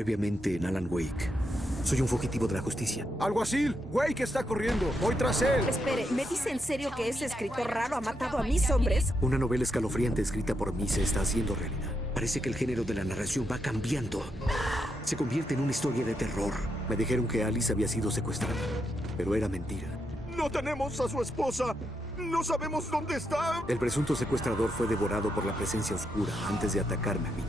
previamente en Alan Wake. Soy un fugitivo de la justicia. ¡Alguacil! ¡Wake está corriendo! ¡Voy tras él! Espere, ¿me dice en serio que ese escritor raro ha matado a mis hombres? Una novela escalofriante escrita por mí se está haciendo realidad. Parece que el género de la narración va cambiando. Se convierte en una historia de terror. Me dijeron que Alice había sido secuestrada, pero era mentira. ¡No tenemos a su esposa! ¡No sabemos dónde está! El presunto secuestrador fue devorado por la presencia oscura antes de atacarme a mí.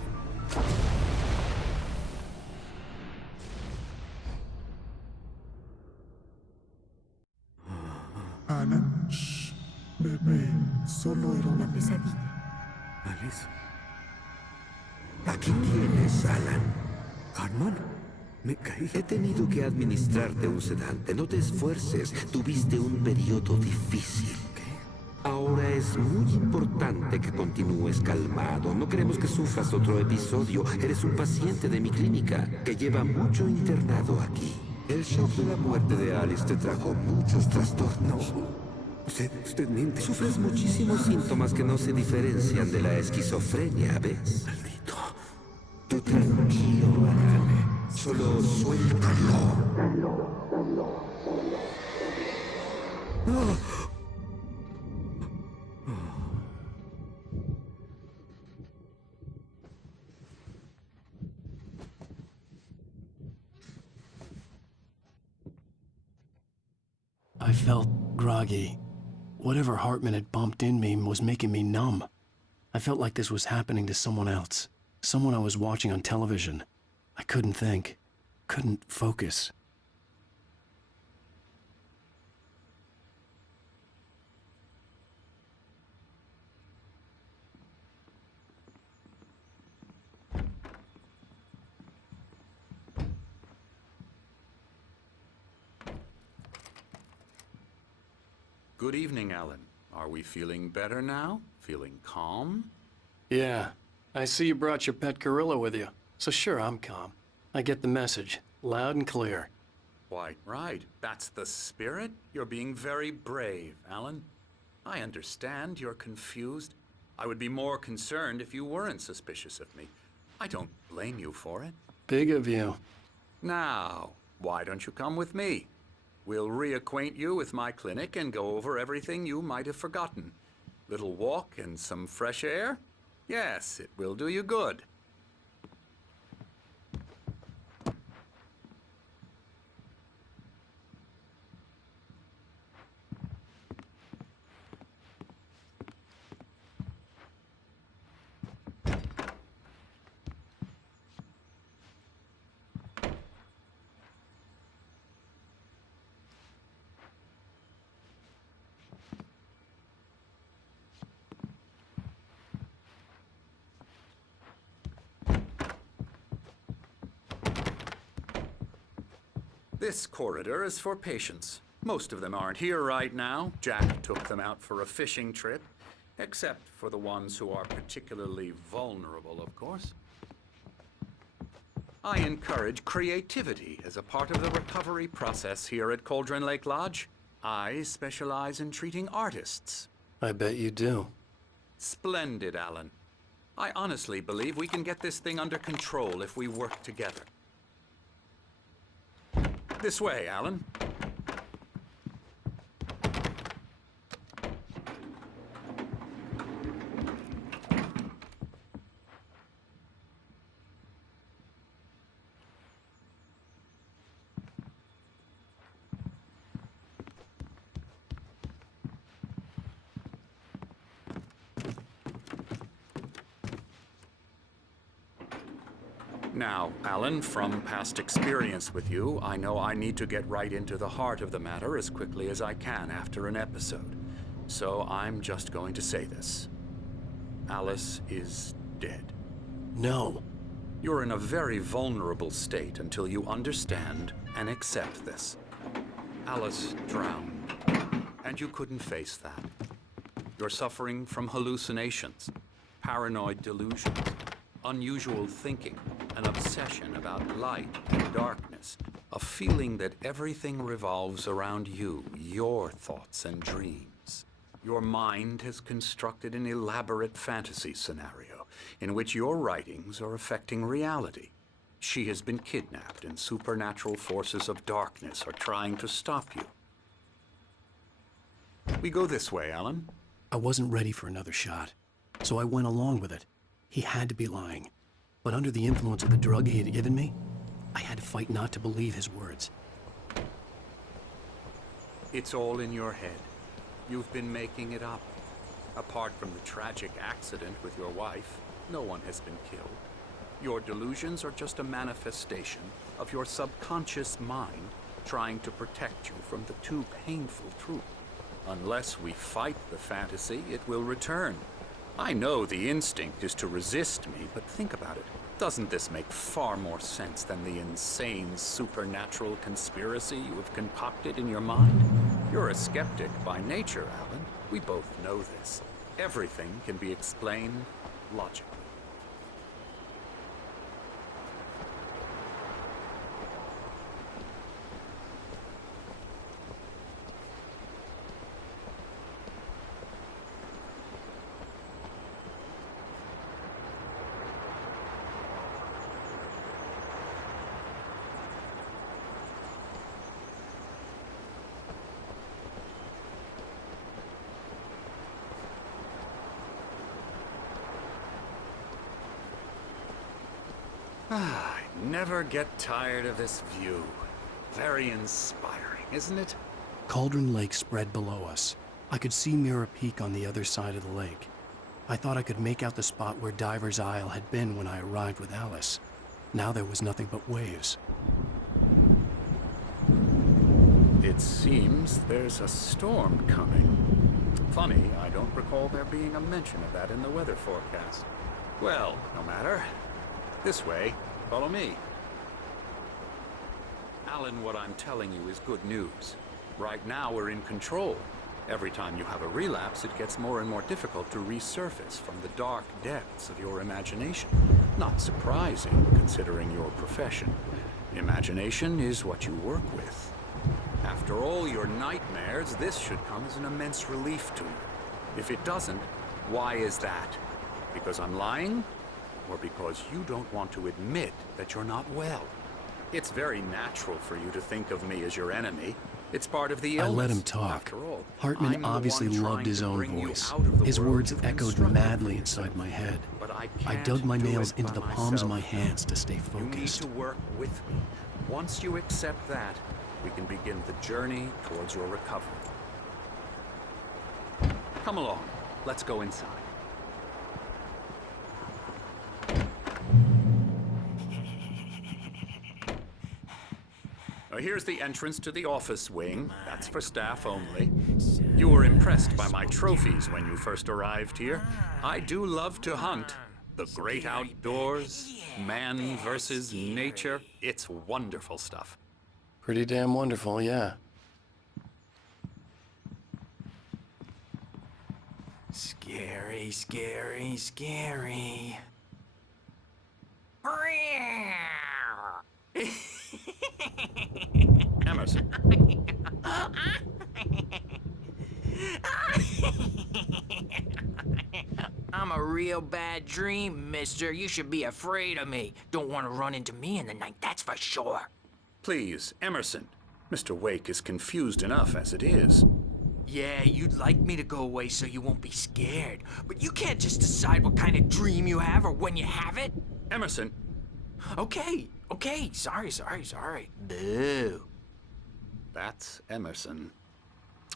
Allan, shh, bebé, solo era una pesadilla. ¿Alice? Aquí tienes, Allan. ¿Cartman? Me caí. He tenido que administrarte un sedante. No te esfuerces. Tuviste un periodo difícil. ¿Qué? Ahora es muy importante que continúes calmado. No queremos que sufras otro episodio. Eres un paciente de mi clínica que lleva mucho internado aquí. El shock de la muerte de Alice te trajo muchos trastornos. Usted miente. Sufres muchísimos síntomas que no se diferencian de la esquizofrenia, ¿ves? Maldito. Tú tranquilo, Allan. Solo suéltalo. I felt groggy. Whatever Hartman had bumped in me was making me numb. I felt like this was happening to someone else. Someone I was watching on television. I couldn't think. Couldn't focus. Good evening, Allan. Are we feeling better now? Feeling calm? Yeah. I see you brought your pet gorilla with you. So sure, I'm calm. I get the message. Loud and clear. Quite right. That's the spirit. You're being very brave, Allan. I understand you're confused. I would be more concerned if you weren't suspicious of me. I don't blame you for it. Big of you. Now, why don't you come with me? We'll reacquaint you with my clinic and go over everything you might have forgotten. Little walk and some fresh air? Yes, it will do you good. This corridor is for patients. Most of them aren't here right now. Jack took them out for a fishing trip, except for the ones who are particularly vulnerable, of course. I encourage creativity as a part of the recovery process here at Cauldron Lake Lodge. I specialize in treating artists. I bet you do. Splendid, Allan. I honestly believe we can get this thing under control if we work together. This way, Allan. Now, Allan, from past experience with you, I know I need to get right into the heart of the matter as quickly as I can after an episode. So I'm just going to say this. Alice is dead. No. You're in a very vulnerable state until you understand and accept this. Alice drowned, and you couldn't face that. You're suffering from hallucinations, paranoid delusions, unusual thinking, an obsession about light and darkness, a feeling that everything revolves around you, your thoughts and dreams. Your mind has constructed an elaborate fantasy scenario in which your writings are affecting reality. She has been kidnapped, and supernatural forces of darkness are trying to stop you. We go this way, Allan. I wasn't ready for another shot, so I went along with it. He had to be lying. But under the influence of the drug he had given me, I had to fight not to believe his words. It's all in your head. You've been making it up. Apart from the tragic accident with your wife, no one has been killed. Your delusions are just a manifestation of your subconscious mind trying to protect you from the too painful truth. Unless we fight the fantasy, it will return. I know the instinct is to resist me, but think about it. Doesn't this make far more sense than the insane supernatural conspiracy you have concocted in your mind? You're a skeptic by nature, Allan. We both know this. Everything can be explained logically. I never get tired of this view. Very inspiring, isn't it? Cauldron Lake spread below us. I could see Mirror Peak on the other side of the lake. I thought I could make out the spot where Diver's Isle had been when I arrived with Alice. Now there was nothing but waves. It seems there's a storm coming. Funny, I don't recall there being a mention of that in the weather forecast. Well, no matter. This way. Follow me. Allan, what I'm telling you is good news. Right now, we're in control. Every time you have a relapse, it gets more and more difficult to resurface from the dark depths of your imagination. Not surprising, considering your profession. Imagination is what you work with. After all your nightmares, this should come as an immense relief to you. If it doesn't, why is that? Because I'm lying? Or because you don't want to admit that you're not well? It's very natural for you to think of me as your enemy. It's part of the illness. I let him talk. After all, Hartman I'm the obviously one loved trying his to own bring you voice. out of the His world words you've echoed constructed madly for inside yourself. my head. But I I can't dug my do nails it into by the palms of my myself. hands to stay You need focused. to work with me. Once you accept that, we can begin the journey towards your recovery. Come along. Let's go inside. Now, here's the entrance to the office wing. That's for staff only. You were impressed by my trophies when you first arrived here. I do love to hunt. The great outdoors, man versus nature. It's wonderful stuff. Pretty damn wonderful, yeah. Scary, scary, scary. Emerson. I'm a real bad dream, mister. You should be afraid of me. Don't want to run into me in the night, that's for sure. Please, Emerson. Mr. Wake is confused enough as it is. Yeah, you'd like me to go away so you won't be scared. But you can't just decide what kind of dream you have or when you have it. Emerson. Okay. Sorry. Boo. That's Emerson.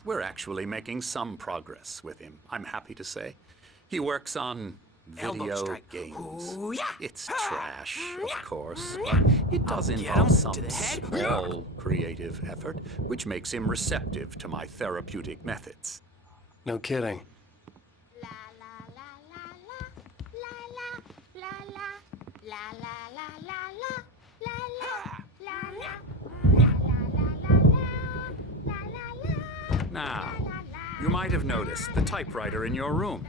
We're actually making some progress with him, I'm happy to say. He works on Elbow video strike. games. Ooh, yeah. It's trash, of course, but it does I'll get involve him some to the head. small creative effort, which makes him receptive to my therapeutic methods. No kidding. Now, you might have noticed the typewriter in your room.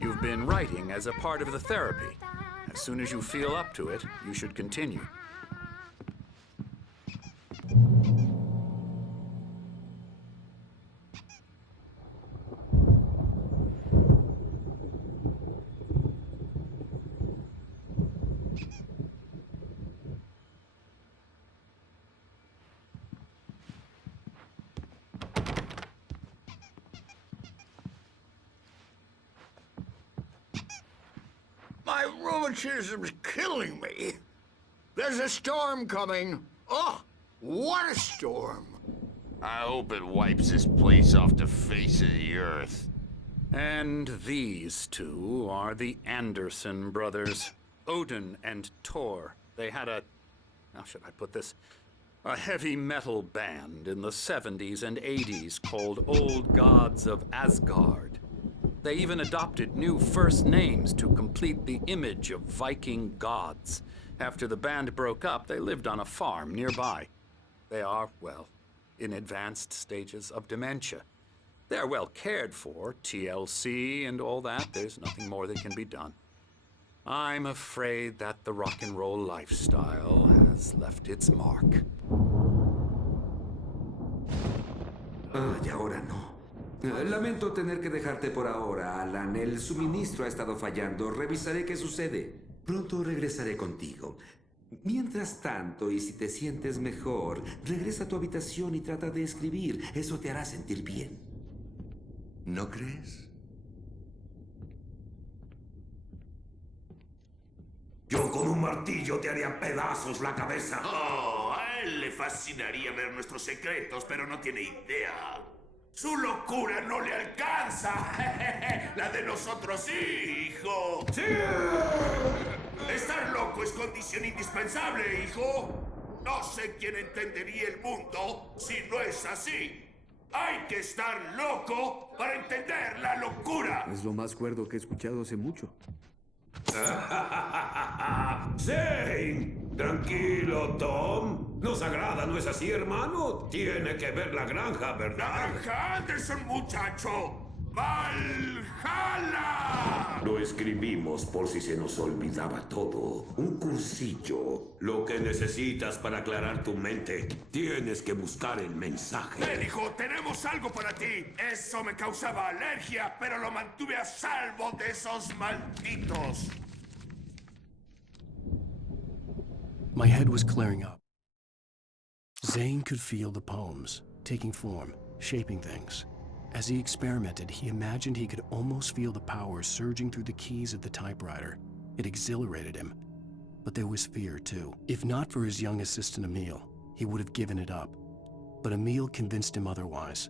You've been writing as a part of the therapy. As soon as you feel up to it, you should continue. rheumatism's killing me. There's a storm coming. Oh, what a storm. I hope it wipes this place off the face of the earth. And these two are the Anderson brothers, Odin and Thor. They had a, how should I put this? A heavy metal band in the 70s and 80s called Old Gods of Asgard. They even adopted new first names to complete the image of Viking gods. After the band broke up, they lived on a farm nearby. They are, well, in advanced stages of dementia. They're well cared for, TLC and all that. There's nothing more that can be done. I'm afraid that the rock and roll lifestyle has left its mark. Y ahora no. Lamento tener que dejarte por ahora, Allan. El suministro ha estado fallando. Revisaré qué sucede. Pronto regresaré contigo. Mientras tanto, y si te sientes mejor, regresa a tu habitación y trata de escribir. Eso te hará sentir bien. ¿No crees? Yo con un martillo te haría pedazos la cabeza. Oh, a él le fascinaría ver nuestros secretos, pero no tiene idea. Su locura no le alcanza. La de nosotros sí, hijo. ¡Sí! Estar loco es condición indispensable, hijo. No sé quién entendería el mundo si no es así. Hay que estar loco para entender la locura. Es lo más cuerdo que he escuchado hace mucho. Zane, tranquilo, Tom. Nos agrada, ¿no es así, hermano? Tiene que ver la granja, ¡La ¿verdad? granja Anderson, muchacho! ¡Valhalla! Lo escribimos por si se nos olvidaba todo. Un cursillo. Lo que necesitas para aclarar tu mente. Tienes que buscar el mensaje. Ven, hijo, tenemos algo para ti. Eso me causaba alergia, pero lo mantuve a salvo de esos malditos. My head was clearing up. Zane could feel the poems, taking form, shaping things. As he experimented, he imagined he could almost feel the power surging through the keys of the typewriter. It exhilarated him. But there was fear, too. If not for his young assistant Emil, he would have given it up. But Emil convinced him otherwise.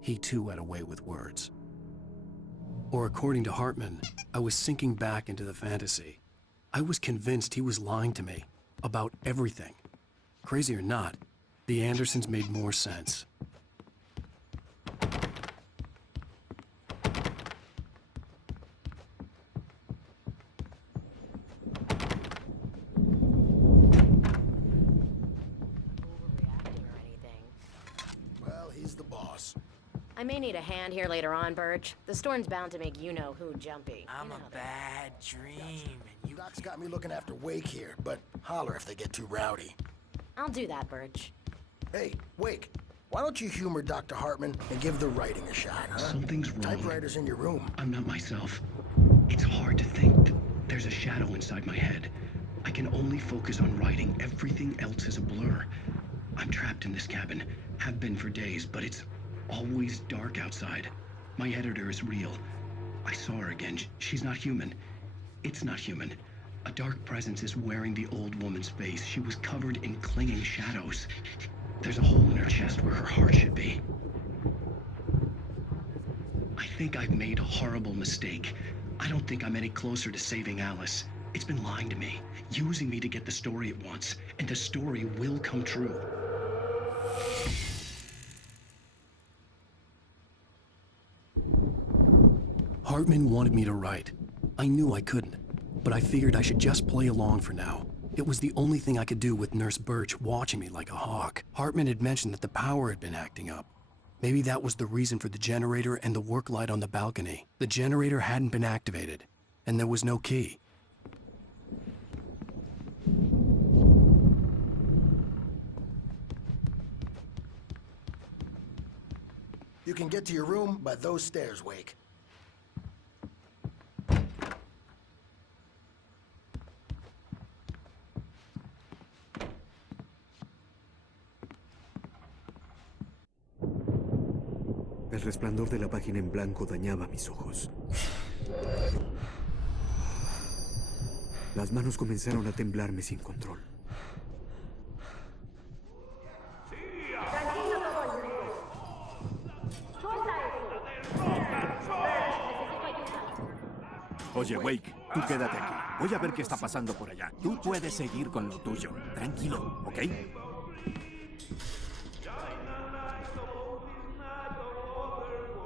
He too had a way with words. Or according to Hartman, I was sinking back into the fantasy. I was convinced he was lying to me about everything. Crazy or not, the Andersons made more sense. I may need a hand here later on, Birch. The storm's bound to make you-know-who jumpy. I'm a bad dream, and you... Doc's got me looking after Wake here, but holler if they get too rowdy. I'll do that, Birch. Hey, Wake, why don't you humor Dr. Hartman and give the writing a shot, huh? Something's wrong. Typewriter's in your room. I'm not myself. It's hard to think. There's a shadow inside my head. I can only focus on writing. Everything else is a blur. I'm trapped in this cabin. Have been for days, but it's always dark outside. My editor is real. I saw her again. She's not human. It's not human. A dark presence is wearing the old woman's face. She was covered in clinging shadows. There's a hole in her chest where her heart should be. I think I've made a horrible mistake. I don't think I'm any closer to saving Alice. It's been lying to me, using me to get the story it wants, and the story will come true. Hartman wanted me to write. I knew I couldn't, but I figured I should just play along for now. It was the only thing I could do with Nurse Birch watching me like a hawk. Hartman had mentioned that the power had been acting up. Maybe that was the reason for the generator and the work light on the balcony. The generator hadn't been activated, and there was no key. You can get to your room by those stairs, Wake. El resplandor de la página en blanco dañaba mis ojos. Las manos comenzaron a temblarme sin control. Oye, Wake, tú quédate aquí. Voy a ver qué está pasando por allá. Tú puedes seguir con lo tuyo. Tranquilo, ¿ok?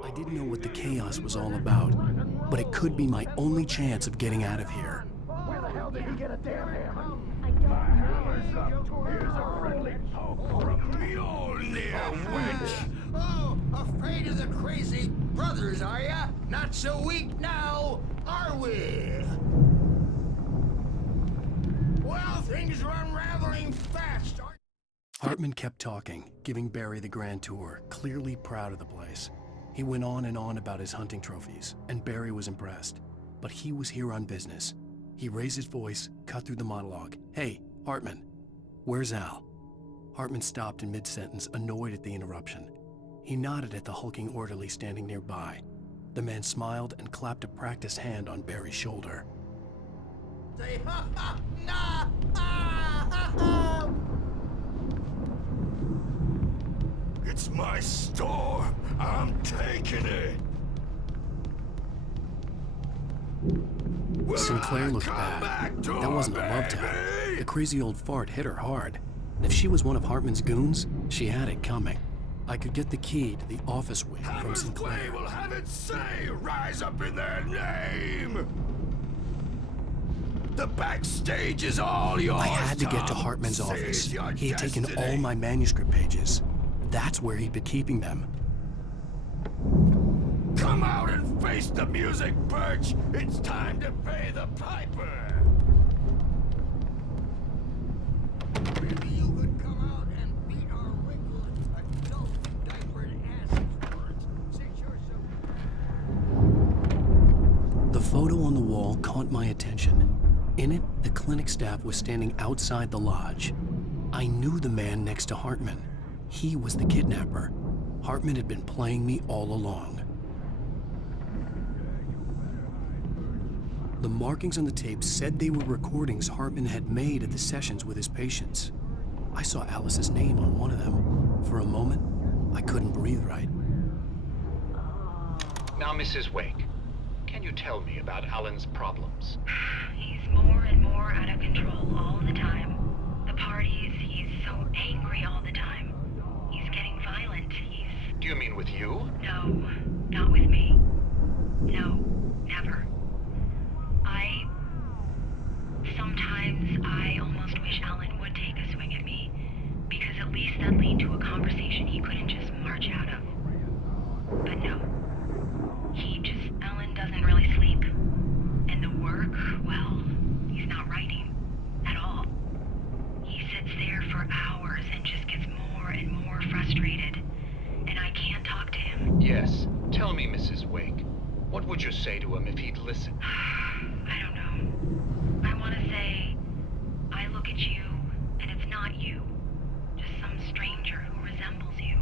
I didn't know what the chaos was all about, but it could be my only chance of getting out of here. Where the hell did he get a damn hammer? Oh, afraid of the crazy brothers, are ya? Not so weak now, are we? Well, things are unraveling fast, aren't Hartman kept talking, giving Barry the grand tour, clearly proud of the place. He went on and on about his hunting trophies, and Barry was impressed. But he was here on business. He raised his voice, cut through the monologue. Hey, Hartman, where's Al? Hartman stopped in mid-sentence, annoyed at the interruption. He nodded at the hulking orderly standing nearby. The man smiled and clapped a practiced hand on Barry's shoulder. Say ha ha nah ha ha ha! It's my store. I'm taking it. Sinclair looked bad. That wasn't a love tap. The crazy old fart hit her hard. If she was one of Hartman's goons, she had it coming. I could get the key to the office wing from Sinclair. Will have it say, rise up in their name. The backstage is all yours. I had to get to Hartman's office. He had taken all my manuscript pages. That's where he'd been keeping them. Come out and face the music, Birch. It's time to pay the piper. Maybe you could come out and beat our wrinkled, adult, diapered asses for it, since you're so... The photo on the wall caught my attention. In it, the clinic staff was standing outside the lodge. I knew the man next to Hartman. He was the kidnapper. Hartman had been playing me all along. The markings on the tape said they were recordings Hartman had made at the sessions with his patients. I saw Alice's name on one of them. For a moment, I couldn't breathe right. Now, Mrs. Wake, can you tell me about Allan's problems? He's more and more out of control all the time. The parties, he's so angry all the time. He's getting violent. Do you mean with you? No, not with me. No, never. Sometimes I almost wish Allan would take a swing at me, because at least that'd lead to a conversation he couldn't just march out of. But no. Allan doesn't really sleep. And the work, well, he's not writing at all. He sits there for hours and just gets more and more frustrated. And I can't talk to him. Yes. Tell me, Mrs. Wake. What would you say to him if he'd listen? I don't know. I want to say, I look at you, and it's not you. Just some stranger who resembles you.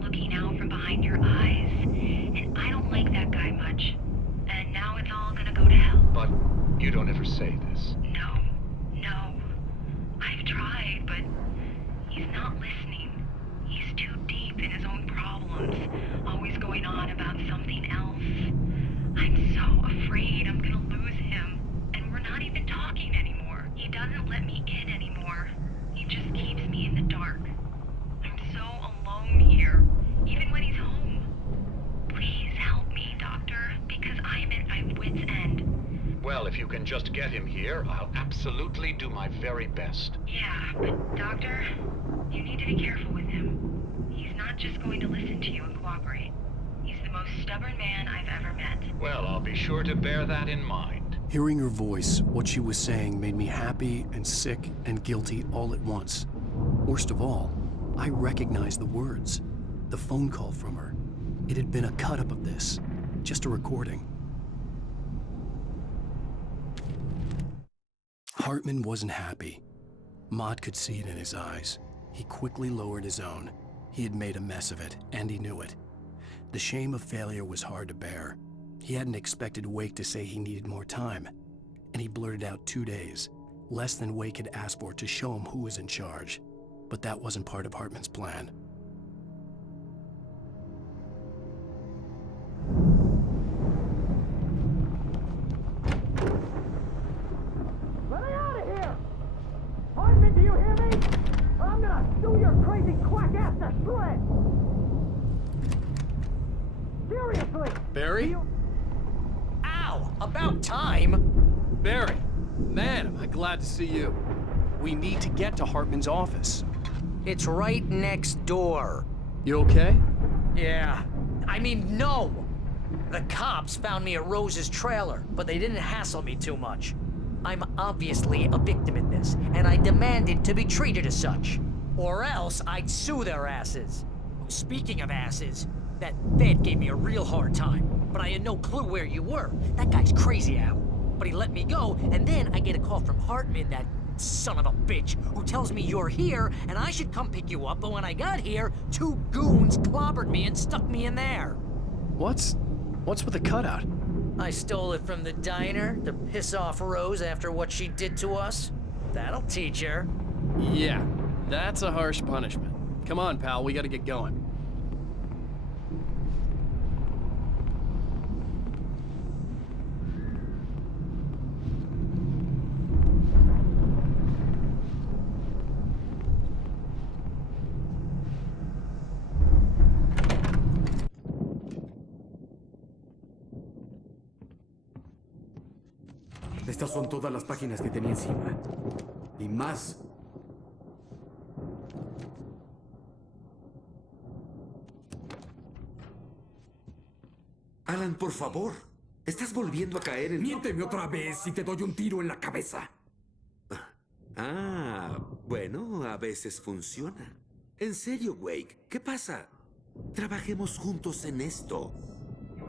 Looking out from behind your eyes. And I don't like that guy much. And now it's all gonna go to hell. But you don't ever say this. No. I've tried, but he's not listening. He's too deep in his own problems, always going on about something else. I'm so afraid I'm gonna lose him, and we're not even talking anymore. He doesn't let me in anymore. He just keeps me in the dark. I'm so alone here, even when he's home. Please help me, Doctor, because I'm at my wit's end. Well, if you can just get him here, I'll absolutely do my very best. Yeah, but Doctor, you need to be careful with him. He's not just going to listen to you and cooperate. He's the most stubborn man I've ever met. Well, I'll be sure to bear that in mind. Hearing her voice, what she was saying made me happy and sick and guilty all at once. Worst of all, I recognized the words. The phone call from her. It had been a cut-up of this. Just a recording. Hartman wasn't happy. Maude could see it in his eyes. He quickly lowered his own. He had made a mess of it, and he knew it. The shame of failure was hard to bear. He hadn't expected Wake to say he needed more time. and he blurted out 2 days, less than Wake had asked for to show him who was in charge. But that wasn't part of Hartman's plan. Let me out of here! Hartman, do you hear me? I'm gonna sue your crazy quack ass to shreds! Seriously! Barry? Ow! About time! Barry! Man, am I glad to see you. We need to get to Hartman's office. It's right next door. You okay? Yeah. I mean, no! The cops found me at Rose's trailer, but they didn't hassle me too much. I'm obviously a victim in this, and I demanded to be treated as such. Or else I'd sue their asses. Speaking of asses, that Fed gave me a real hard time, but I had no clue where you were. That guy's crazy, Al. But he let me go, and then I get a call from Hartman, that son of a bitch, who tells me you're here, and I should come pick you up, but when I got here, 2 goons clobbered me and stuck me in there. What's with the cutout? I stole it from the diner to piss off Rose after what she did to us. That'll teach her. Yeah, that's a harsh punishment. Come on, pal, we gotta get going. Estas son todas las páginas que tenía encima. Y más. Allan, por favor. Estás volviendo a caer en... Miénteme otra vez y te doy un tiro en la cabeza. Ah, bueno, a veces funciona. En serio, Wake, ¿qué pasa? Trabajemos juntos en esto.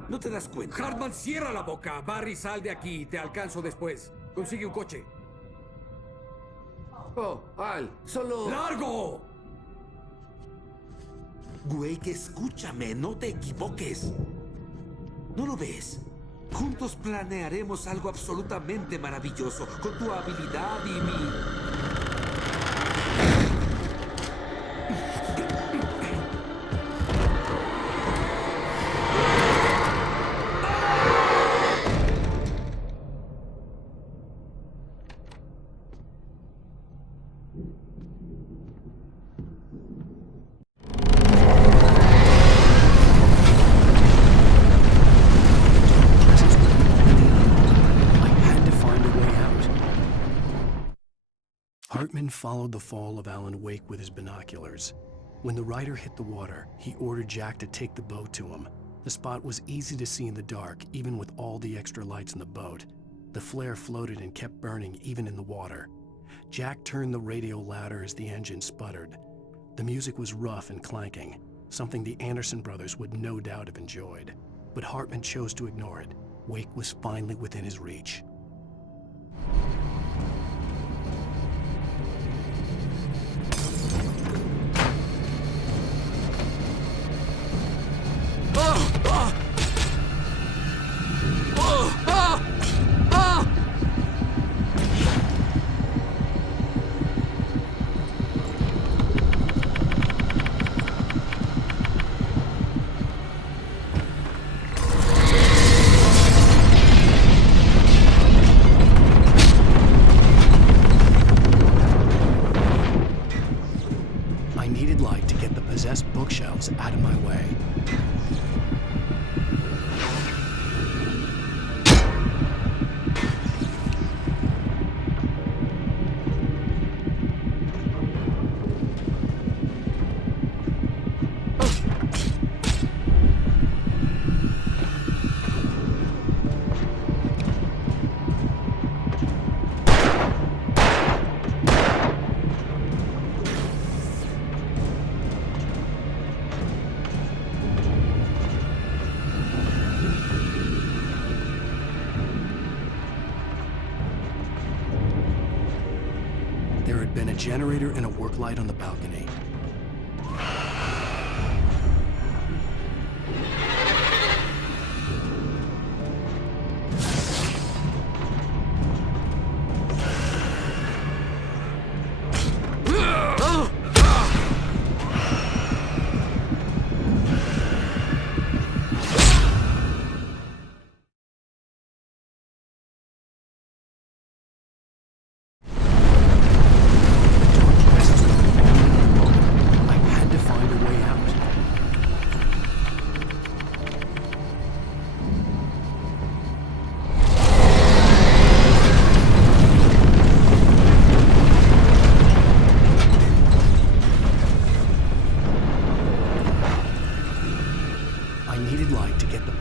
¿No te das cuenta? Hartman, cierra la boca. Barry, sal de aquí. Te alcanzo después. Consigue un coche. Oh, Al, solo... ¡Largo! Wake, escúchame, no te equivoques. ¿No lo ves? Juntos planearemos algo absolutamente maravilloso, con tu habilidad y mi... Hartman followed the fall of Allan Wake with his binoculars. When the rider hit the water, he ordered Jack to take the boat to him. The spot was easy to see in the dark, even with all the extra lights in the boat. The flare floated and kept burning even in the water. Jack turned the radio louder as the engine sputtered. The music was rough and clanking, something the Anderson brothers would no doubt have enjoyed. But Hartman chose to ignore it. Wake was finally within his reach. I needed light to get the possessed bookshelves out of my way. There had been a generator and a work light on the balcony.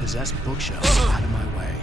possessed bookshelves out of my way.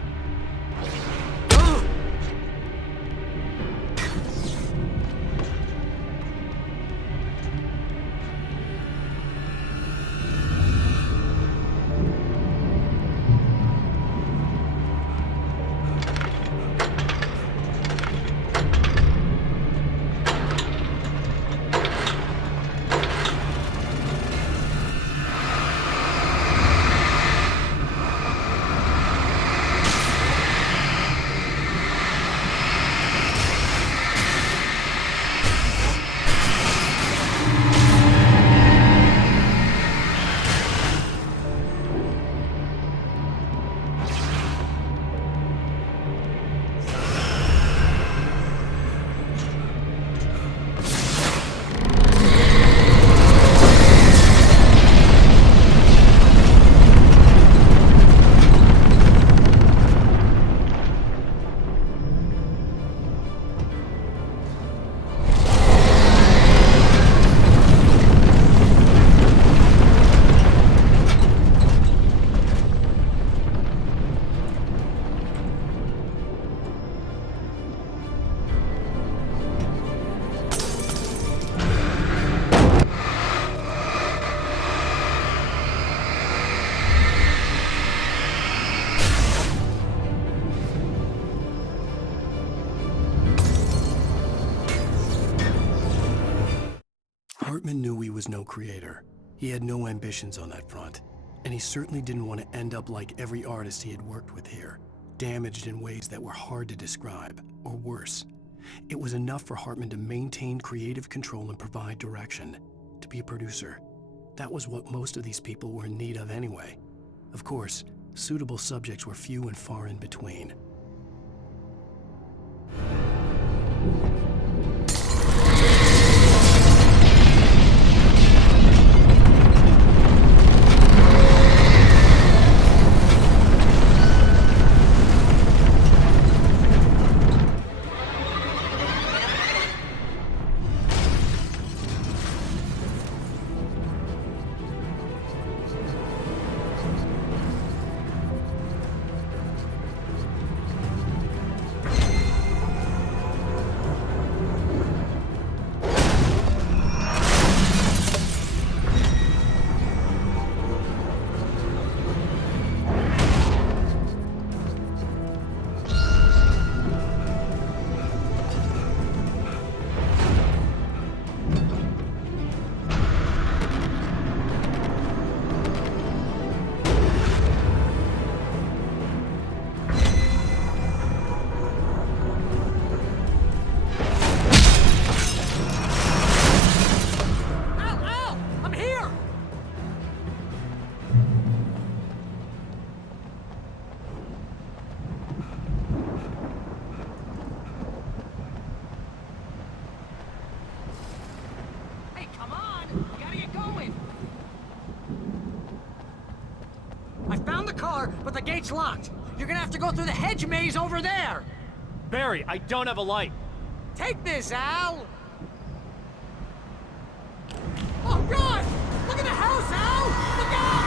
Hartman knew he was no creator. He had no ambitions on that front. And he certainly didn't want to end up like every artist he had worked with here, damaged in ways that were hard to describe, or worse. It was enough for Hartman to maintain creative control and provide direction, to be a producer. That was what most of these people were in need of anyway. Of course, suitable subjects were few and far in between. But the gate's locked. You're gonna have to go through the hedge maze over there. Barry, I don't have a light. Take this, Al. Oh, God! Look at the house, Al! Look out!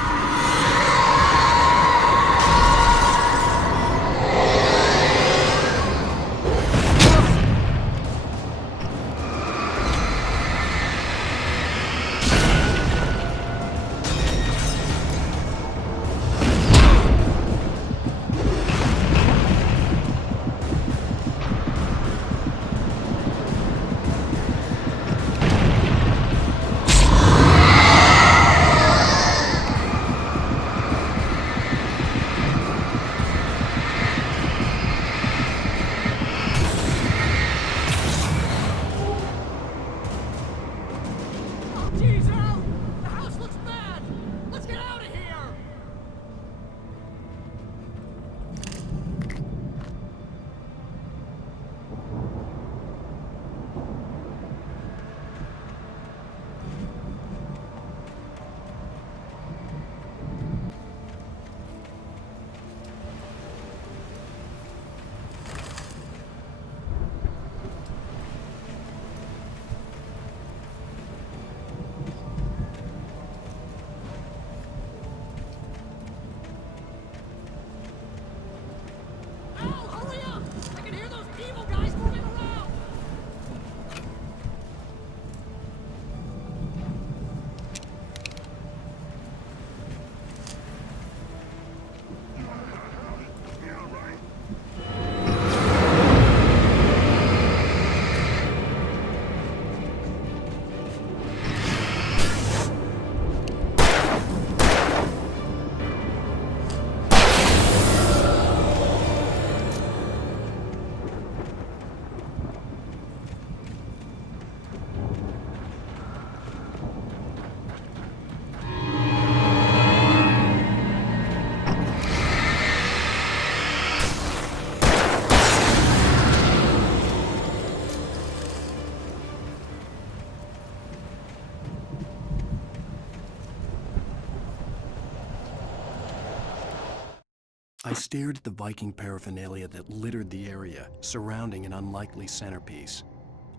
I stared at the Viking paraphernalia that littered the area, surrounding an unlikely centerpiece.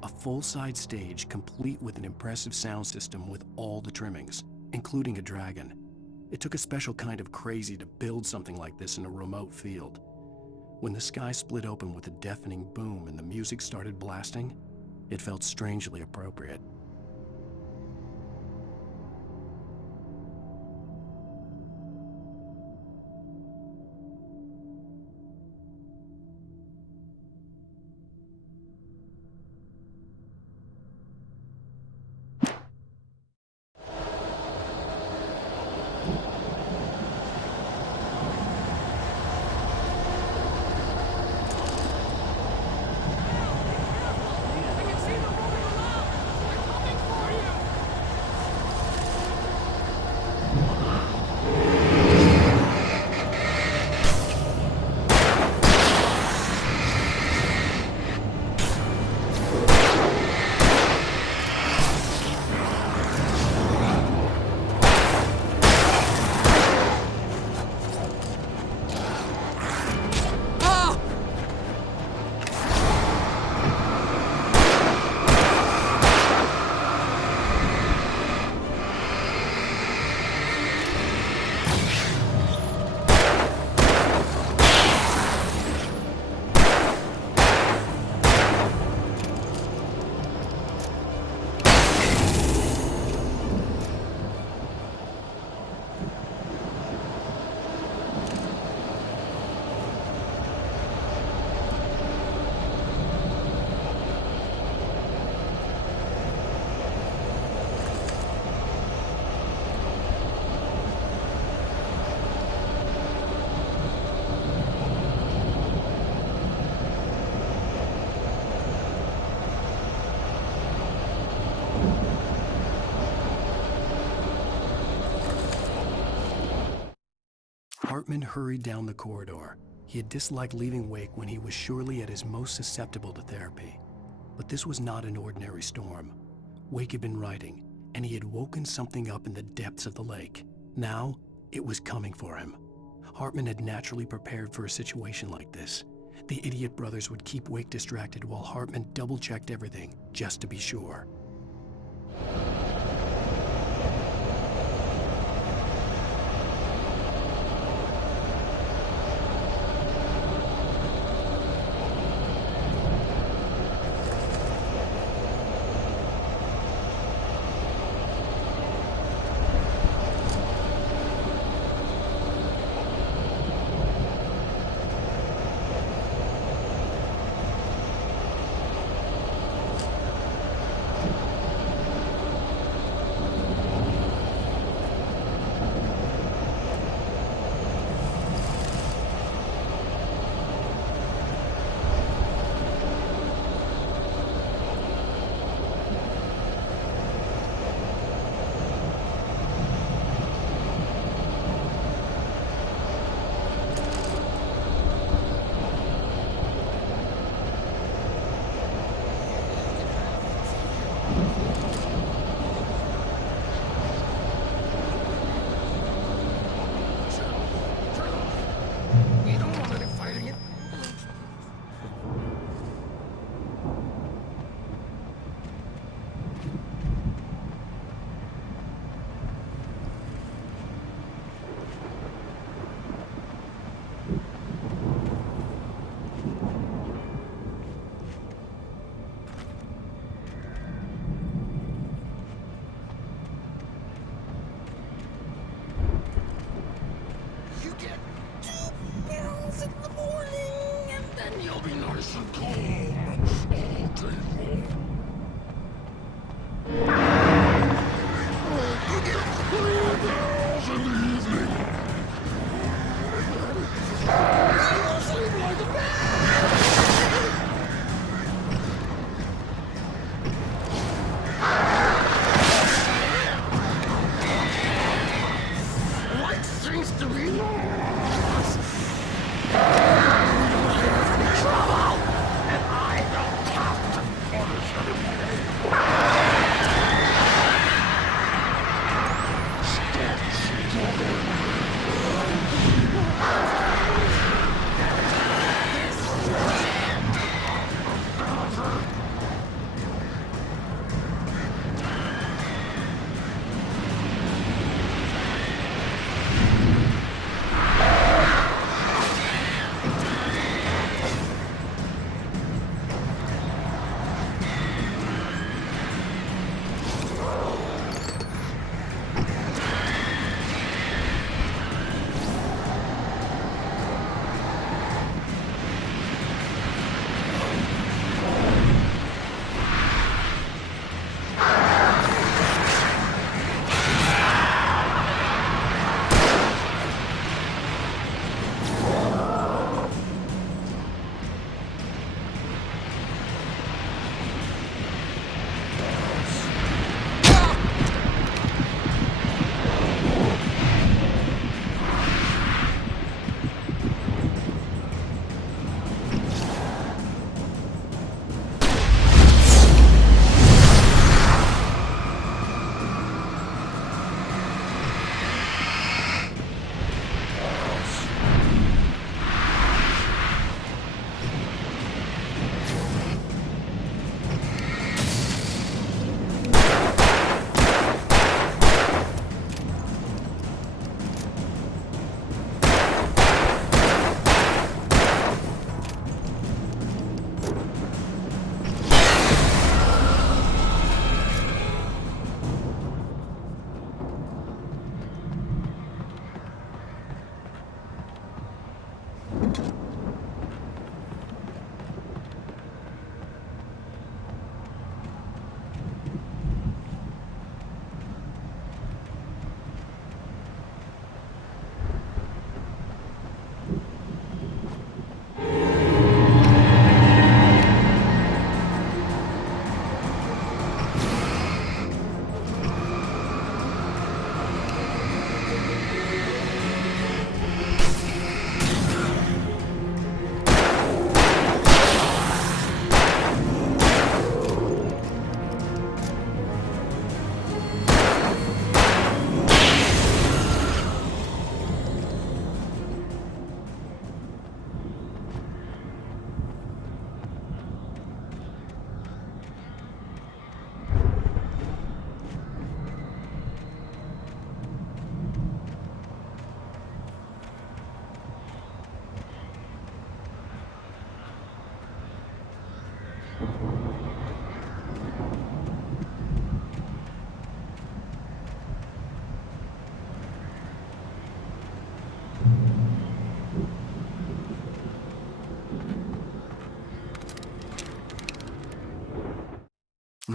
A full-size stage complete with an impressive sound system with all the trimmings, including a dragon. It took a special kind of crazy to build something like this in a remote field. When the sky split open with a deafening boom and the music started blasting, it felt strangely appropriate. Hartman hurried down the corridor. He had disliked leaving Wake when he was surely at his most susceptible to therapy. But this was not an ordinary storm. Wake had been writing, and he had woken something up in the depths of the lake. Now, it was coming for him. Hartman had naturally prepared for a situation like this. The idiot brothers would keep Wake distracted while Hartman double-checked everything, just to be sure.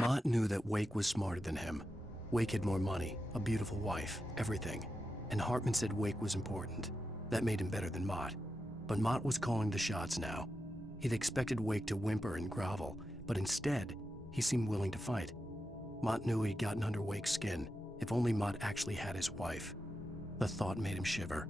Mott knew that Wake was smarter than him. Wake had more money, a beautiful wife, everything. And Hartman said Wake was important. That made him better than Mott. But Mott was calling the shots now. He'd expected Wake to whimper and grovel, but instead, he seemed willing to fight. Mott knew he'd gotten under Wake's skin. If only Mott actually had his wife. The thought made him shiver.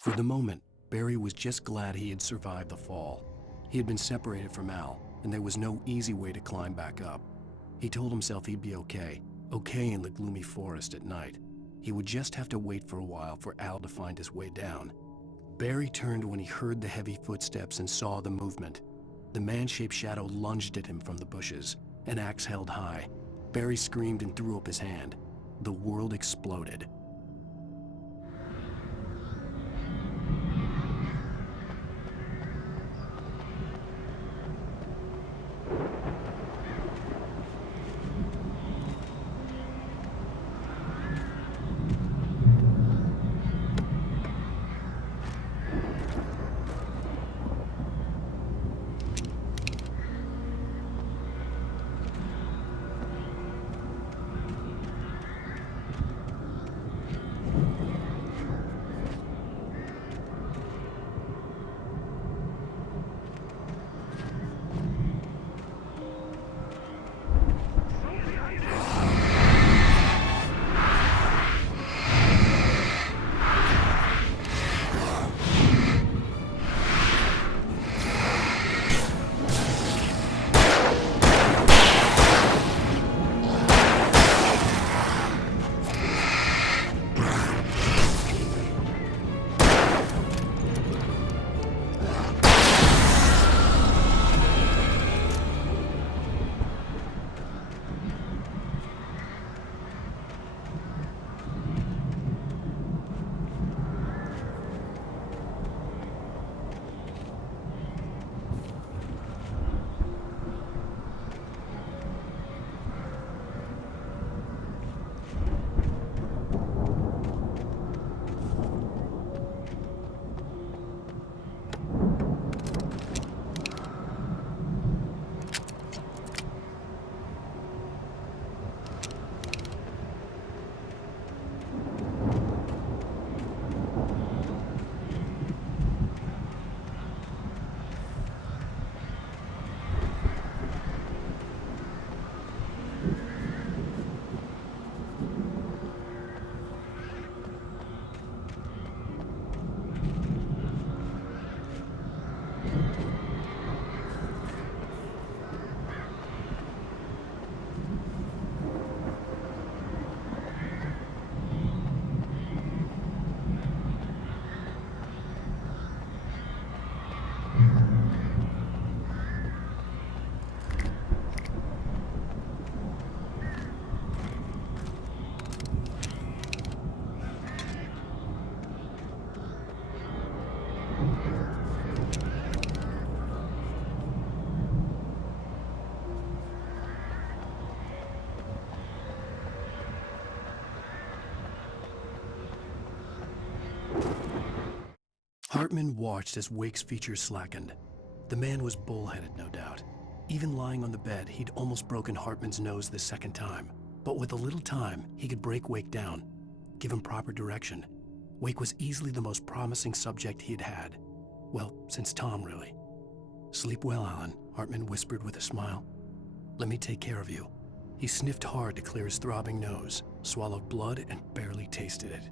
For the moment, Barry was just glad he had survived the fall. He had been separated from Al, and there was no easy way to climb back up. He told himself he'd be okay in the gloomy forest at night. He would just have to wait for a while for Al to find his way down. Barry turned when he heard the heavy footsteps and saw the movement. The man-shaped shadow lunged at him from the bushes, an axe held high. Barry screamed and threw up his hand. The world exploded. Hartman watched as Wake's features slackened. The man was bullheaded, no doubt. Even lying on the bed, he'd almost broken Hartman's nose the second time. But with a little time, he could break Wake down, give him proper direction. Wake was easily the most promising subject he'd had. Well, since Tom, really. "Sleep well, Allan," Hartman whispered with a smile. "Let me take care of you." He sniffed hard to clear his throbbing nose, swallowed blood, and barely tasted it.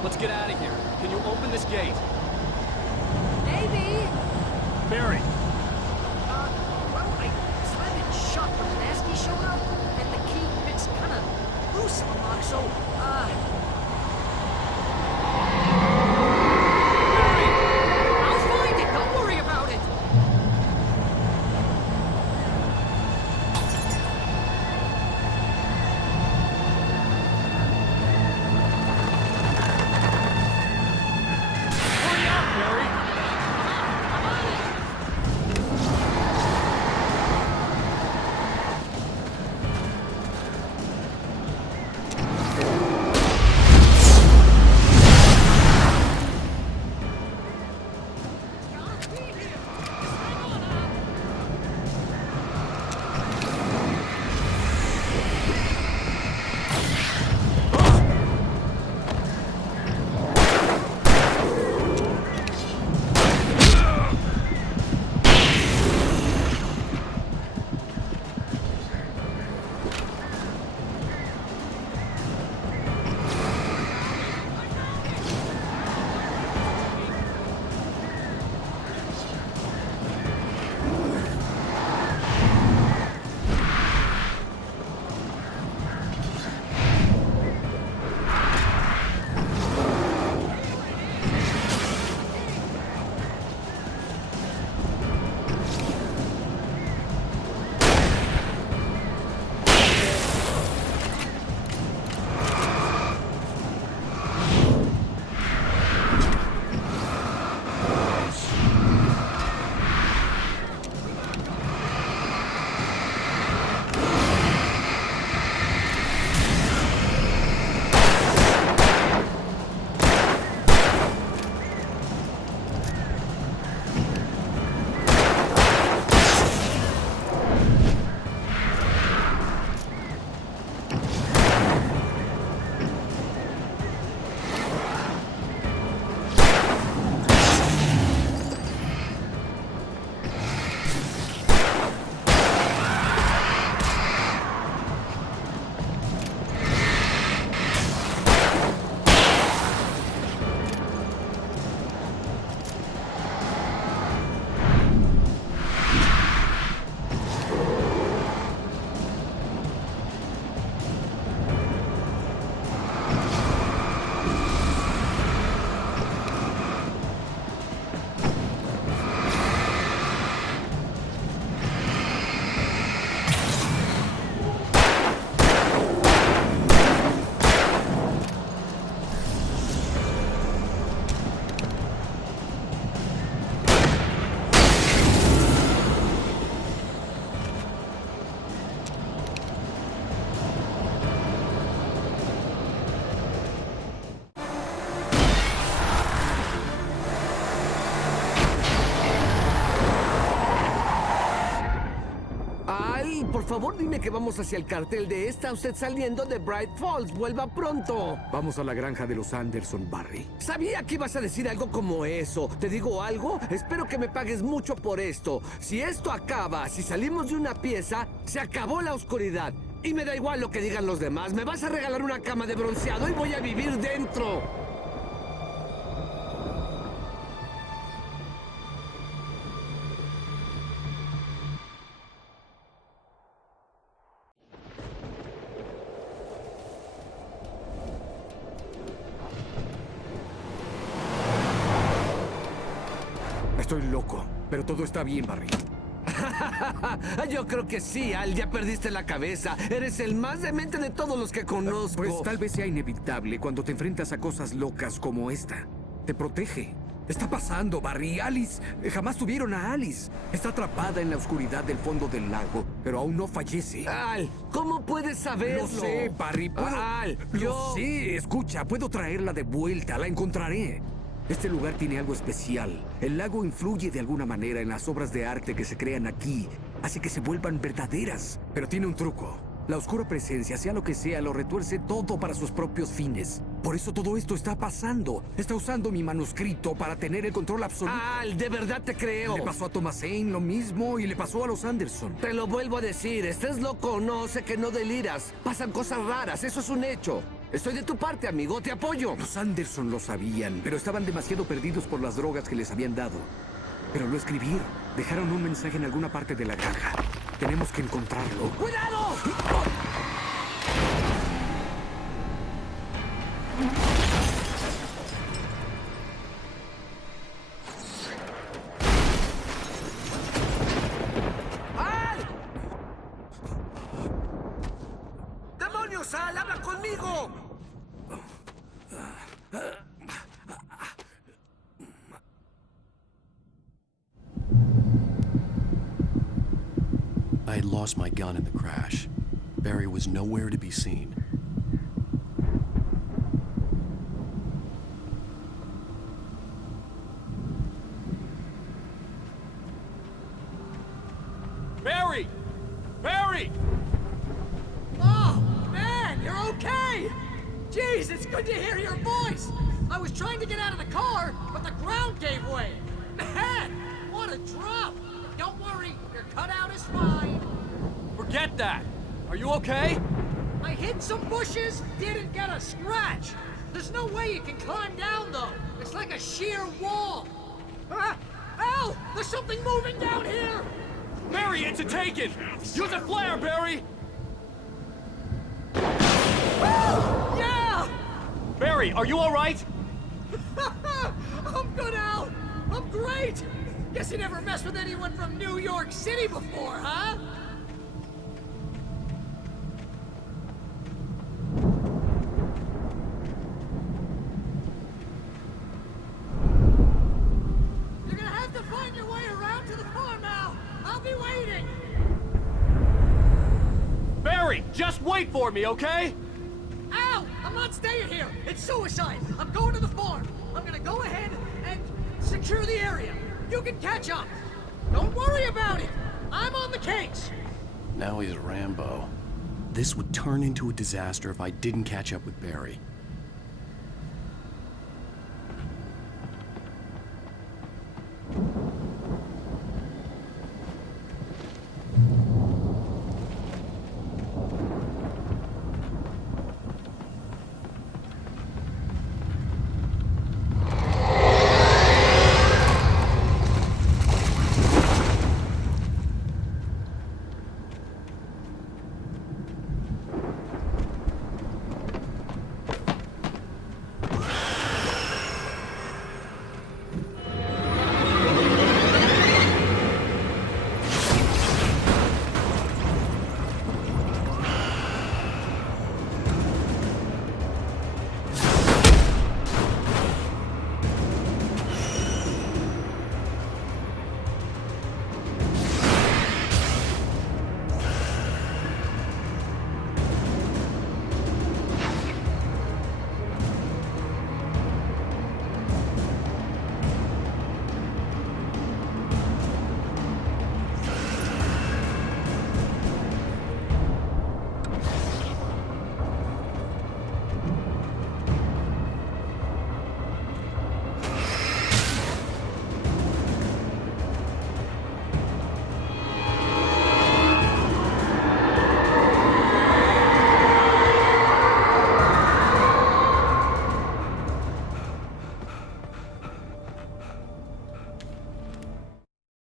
Let's get out of here. Can you open this gate? Maybe. Barry! Well, I slammed it shut when the nasty showed up, and the key fits kind of loose in the lock, so, Barry! I'll find it! Don't worry about it! Por favor, dime que vamos hacia el cartel de esta. Usted saliendo de Bright Falls. ¡Vuelva pronto! Vamos a la granja de los Anderson, Barry. Sabía que ibas a decir algo como eso. ¿Te digo algo? Espero que me pagues mucho por esto. Si esto acaba, si salimos de una pieza, se acabó la oscuridad. Y me da igual lo que digan los demás. Me vas a regalar una cama de bronceado y voy a vivir dentro. Estoy loco, pero todo está bien, Barry. Yo creo que sí, Al, ya perdiste la cabeza. Eres el más demente de todos los que conozco. Pues tal vez sea inevitable cuando te enfrentas a cosas locas como esta. Te protege. Está pasando, Barry. Alice. Jamás tuvieron a Alice. Está atrapada en la oscuridad del fondo del lago, pero aún no fallece. Al, ¿cómo puedes saberlo? Lo sé, Barry. Al, Lo sé. Escucha, puedo traerla de vuelta. La encontraré. Este lugar tiene algo especial. El lago influye de alguna manera en las obras de arte que se crean aquí. Hace que se vuelvan verdaderas. Pero tiene un truco. La oscura presencia, sea lo que sea, lo retuerce todo para sus propios fines. Por eso todo esto está pasando. Está usando mi manuscrito para tener el control absoluto. Al, de verdad te creo. Le pasó a Thomas Zane lo mismo y le pasó a los Anderson. Te lo vuelvo a decir, estés loco o no, sé que no deliras. Pasan cosas raras, eso es un hecho. Estoy de tu parte, amigo, te apoyo. Los Anderson lo sabían, pero estaban demasiado perdidos por las drogas que les habían dado. Pero lo escribieron. Dejaron un mensaje en alguna parte de la caja. Tenemos que encontrarlo. ¡Cuidado! ¡Al! ¡Demonios, Al! ¡Habla conmigo! I had lost my gun in the crash. Barry was nowhere to be seen. Barry! Barry! Oh, man, you're okay! Jeez, it's good to hear your voice! I was trying to get out of the car, but the ground gave way! Man, what a drop! Don't worry, your cutout is fine. Forget that! Are you okay? I hit some bushes, didn't get a scratch. There's no way you can climb down, though. It's like a sheer wall. Ah! Al! There's something moving down here! Barry, it's a taken! Use a flare, Barry! Oh, yeah! Barry, are you all right? I'm good, Al. I'm great. Guess you never messed with anyone from New York City before, huh? You're gonna have to find your way around to the farm, Al. I'll be waiting. Barry, just wait for me, okay? Al, I'm not staying here. It's suicide. I'm going to the farm. I'm gonna go ahead and secure the area. You can catch up. Don't worry about it. I'm on the case. Now he's Rambo. This would turn into a disaster if I didn't catch up with Barry.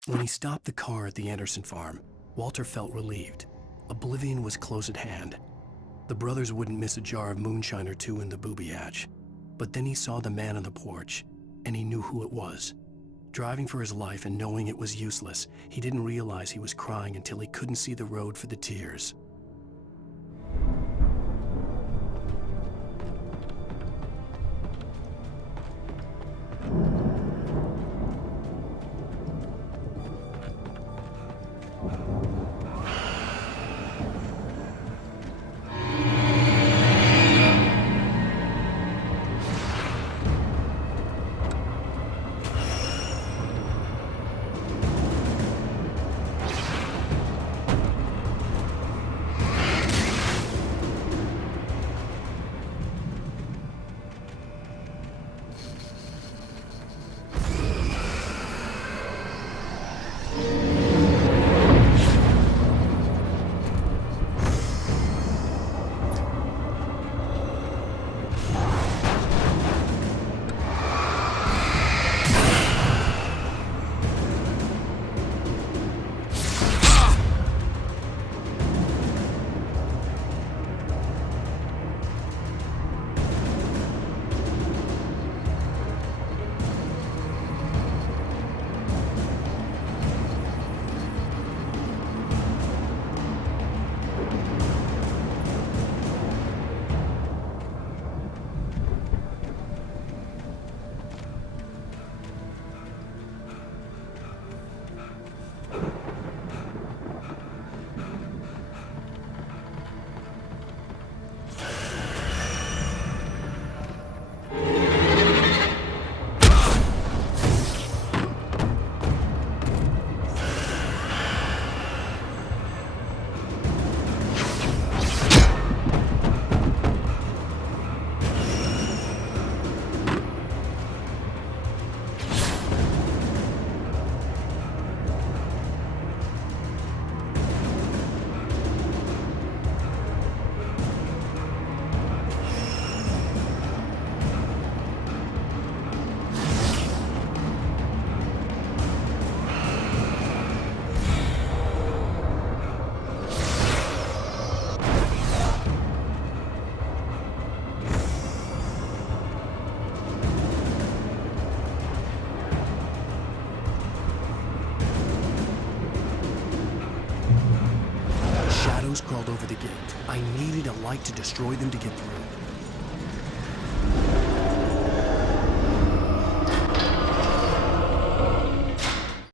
When he stopped the car at the Anderson farm, Walter felt relieved. Oblivion was close at hand. The brothers wouldn't miss a jar of moonshine or two in the booby hatch. But then he saw the man on the porch, and he knew who it was. Driving for his life and knowing it was useless, he didn't realize he was crying until he couldn't see the road for the tears. Crawled over the gate. I needed a light to destroy them to get through.